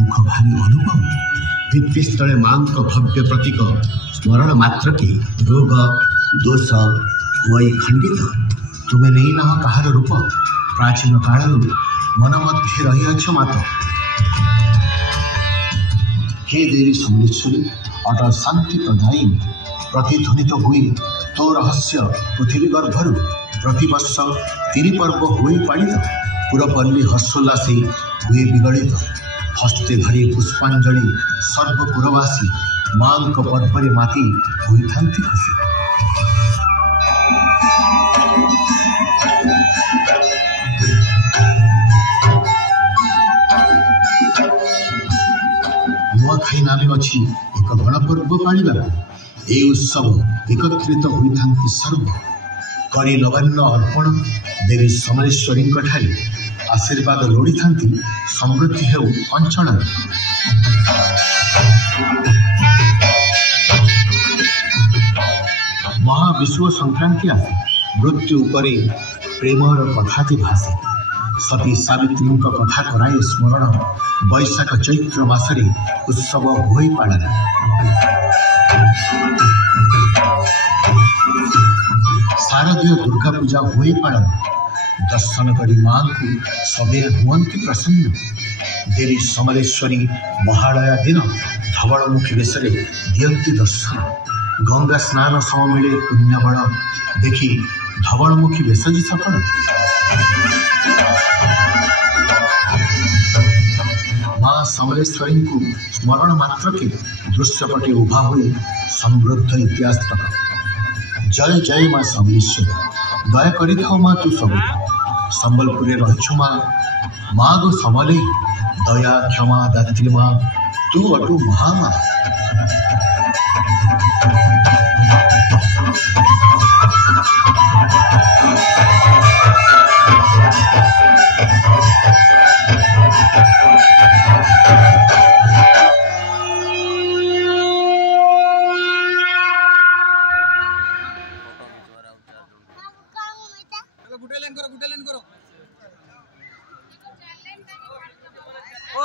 मुख भारी अनुपम भित्तिस्थले माँ भव्य प्रतीक स्मरण मात्र के रोग दोष वही खंडित तुम्हें नहीं ना कहार रूप प्राचीन काल मन मध्य रही मात हे देवी समलेश्वरी अटल शांति प्रदायिनी प्रतिध्वनित हुए तो रहस्य पृथ्वी गर्भर प्रतिवर्ष 3 पर्व हुए पालित पुरपल्ली हर्षोल्लासे हुए विगलित हस्ते धरी पुष्पांजलि सर्वपुरवासी माँ पर्व माति होता खुशी नुआखाई नाम अच्छी एक गणपर्व पालिबा ए उत्सव एकत्रित होता सर्व करी नवान्न अर्पण देवी समलेश्वरी आशीर्वाद लोड़ी था समृद्धि हेउ अंचल महाविश्व संक्रांति आसे मृत्यु उपरे प्रेमर कथाति भाषे सती सावित्री कथा कराए स्मरण वैशाख चैत्र मासरे उत्सव होई पालन शारदीय दुर्गा पूजा हुए पालन दर्शन करी माँ को सबे हुअन्ति प्रसन्न देवी समलेश्वरी महालया दिन धवलमुखी बेश दियंती दर्शन गंगा स्नान सम मिले पुण्यबल देखी धवलमुखी बेश सफल माँ समलेश्वरी को स्मरण मात्र के दृश्यपटे उभा हुए समृद्ध इतिहास तक जय जय माँ समलेश्वरी दया करी थाओ माँ तू सब संबलपुर रही माँ गो समले दया क्षमा दात्री माँ तू अटू महामा करो। ओ